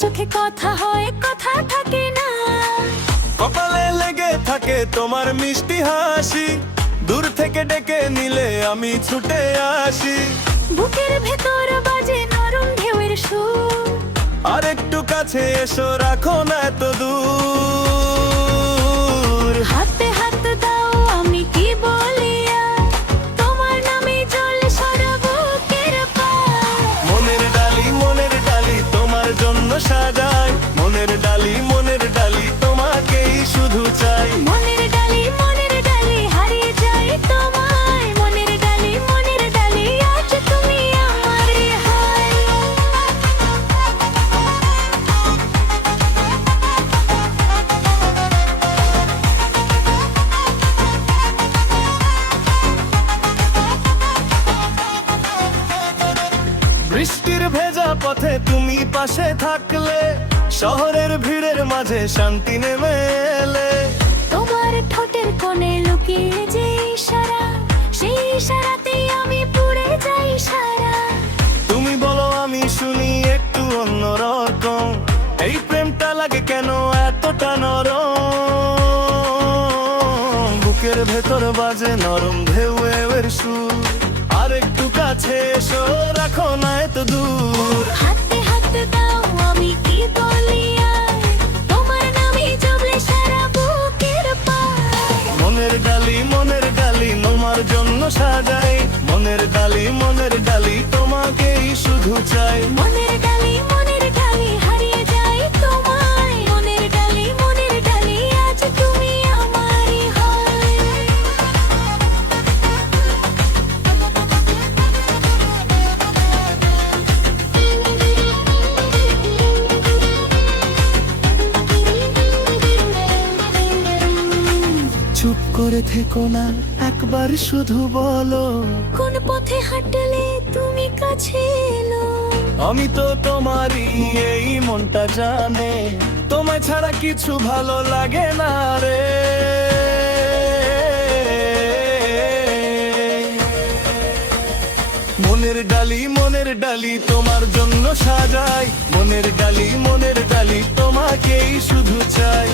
চোখে কথা হয়, কথা থাকে না। কপালে লেগে থাকে তোমার মিষ্টি হাসি, দূর থেকে ডেকে নিলে আমি ছুটে আসি। বুকের ভেতর বাজে নরম ঢেউয়ের সুর, আর একটু কাছে এসো, রাখো না এত দূর। হাতে হাত দাও, আমি কি বলি আর, তোমার নামে জল সারা বুকের পার। মনের ডালি তোমার জন্য সাজাই, মনের ডালি তোমাকেই শুধু চাই। মনের ডালি হারিয়ে যাই তোমায়, মনের ডালি আজ তুমি আমার রেহাই। বৃষ্টির ভেজা পথে তুমি পাশে থাকলে, শহরের ভিড়ের মাঝে শান্তি নেমে এলে। তোমার ঠোঁটের কোণে লুকিয়ে যে ইশারা, সেই ইশারাতেই আমি পুড়ে যাই সারা। তুমি বলো আমি শুনি একটু অন্যরকম, এই প্রেমটা লাগে কেন এতটা নরম। বুকের ভেতর বাজে নরম ঢেউয়ের সুর, আর একটু কাছে এসো, রাখো না এত দূর। হাতে হাত দাও, আমি কি বলি আর, তোমার নামে জমলে সারা বুকের পার। মনের ডালি তোমার জন্য সাজাই, মনের ডালি তোমাকেই শুধু চাই। মনের ডালি হারিয়ে যাই তোমায়, মনের ডালি আজ তুমি আমারই হয়। চুপ করে থেকো না, একবার শুধু বলো, কোন পথে হাঁটলে তুমি কাছে এলো। আমি তো তোমারই, এই মনটা জানে, তোমায় ছাড়া কিছু ভালো লাগে না রে। মনের ডালি তোমার জন্য সাজাই, মনের ডালি তোমাকেই শুধু চাই।